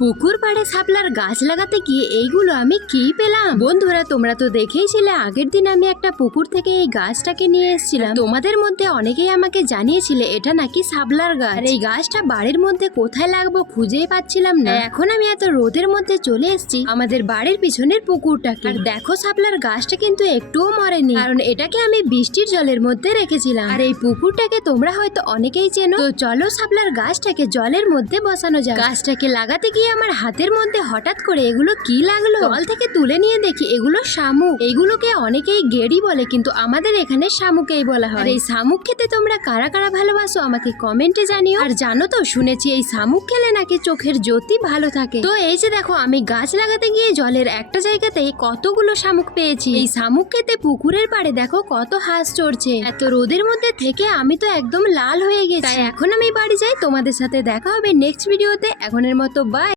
পুকুর পাড়ে শাপলার গাছ লাগাতে গিয়ে এইগুলো আমি কি পেলাম। বন্ধুরা, তোমরা তো দেখেইছিলে আগের দিন আমি একটা পুকুর থেকে এই গাছটাকে নিয়ে এসেছিলাম। তোমাদের মধ্যে অনেকেই আমাকে জানিয়েছিলে এটা নাকি শাপলার গাছ। আর এই গাছটা বাড়ির মধ্যে কোথায় লাগবো খুঁজেই পাচ্ছিলাম না। এখন আমি এত রোদের মধ্যে চলে এসেছি আমাদের বাড়ির পিছনের পুকুরটাকে। আর দেখো, শাপলার গাছটা কিন্তু একটুও মরেনি, কারণ এটাকে আমি বৃষ্টির জলের মধ্যে রেখেছিলাম। আর এই পুকুরটাকে তোমরা হয়তো অনেকেই চেনো। তো চলো শাপলার গাছটাকে জলের মধ্যে বসানো যায়। গাছটাকে লাগাতে গিয়ে আমার হাতের মধ্যে হঠাৎ করে এগুলো কি লাগলো। জল থেকে তুলে নিয়ে দেখি এগুলো শামুক। এইগুলোকে অনেকেই গেড়ি বলে, কিন্তু আমাদের এখানে শামুকেই বলা হয়। আর এই শামুক খেতে তোমরা কারা কারা ভালোবাসো আমাকে কমেন্টে জানিও। আর জানো তো, শুনেছি এই শামুক খেলে নাকি চোখের জ্যোতি ভালো থাকে। তো এই যে দেখো, আমি গাছ লাগাতে গিয়ে জলের একটা জায়গাতে কতগুলো শামুক পেয়েছি। এই শামুক খেতে পুকুরের পাড়ে দেখো কত হাঁস চড়ছে। এত রোদের মধ্যে থেকে আমি তো একদম লাল হয়ে গেছি। তাই এখন আমি বাড়ি যাই। তোমাদের সাথে দেখা হবে নেক্সট ভিডিওতে। এখনের মতো বাই।